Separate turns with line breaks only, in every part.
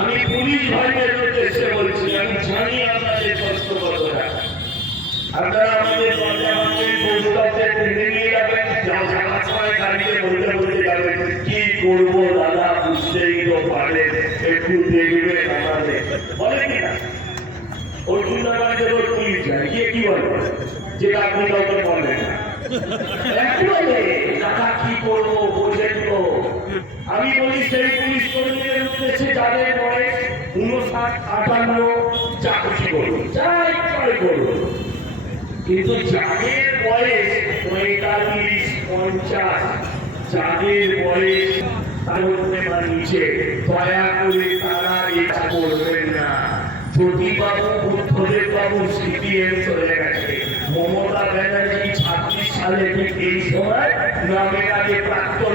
আমি পুলিশ ভাইদের উদ্দেশ্যে বলছি, আমি জানি আপনাদের কষ্ট কতটা আপনারা আমাদের ভাঙবেন বন্ধুত্বে ট্রেনে নিয়ে যাবেন যা যাওয়ার সময় গাড়িতে বলতে বলতে যাবেন, কি করব দাদা, বুঝতেই তো পারেন একটু দেখবেন আমাদের। বলে কি না? অর্জুন আমাদের ওর পুলিশ যায়, কি বলে? যেটা আপনি কাউকে বলেন না। একটু আমি বলি সেই পুলিশ কর্মীদের উদ্দেশ্যে যাদের বয়স উনষাট আটান্ন খুশি করুন যাই করে করুন কিন্তু যাদের বয়স, পঁয়তাল্লিশ, পঞ্চাশ, যাদের বয়স, তার মধ্যে বা নিচে, দয়া করে তারা এটা করবেন না। জ্যোতিবাবু বুদ্ধদেব বাবু সিপিএম চলে গেছে। মমতা ব্যানার্জি ছাব্বিশ সালে এই সময় গ্রামের আগে প্রাক্তন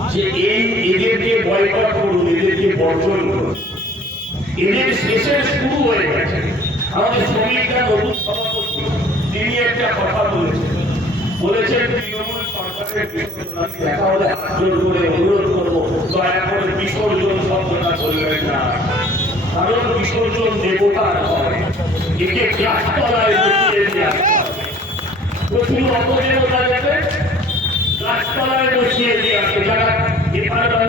যে এই এদেরকে বয়কট করুন, এদেরকে বর্জন করুন। এদের শেষের শুরু হয়ে গেছে। আমাদের শ্রমিকরা নতুন সভাপতি তিনি একটা কথা বলেছেন। বলেছেন তৃণমূল সরকারের দেখা হলে হাত করে অনুরোধ করব, দয়া করে বিসর্জন শব্দটা বলবেন না। কারণ বিসর্জন দেবতার হয় একে গাছতলায় বসিয়ে দেওয়া প্রচুর অপদেবতা যাবে গাছতলায় বসিয়ে আসে যারা ಭಾರತ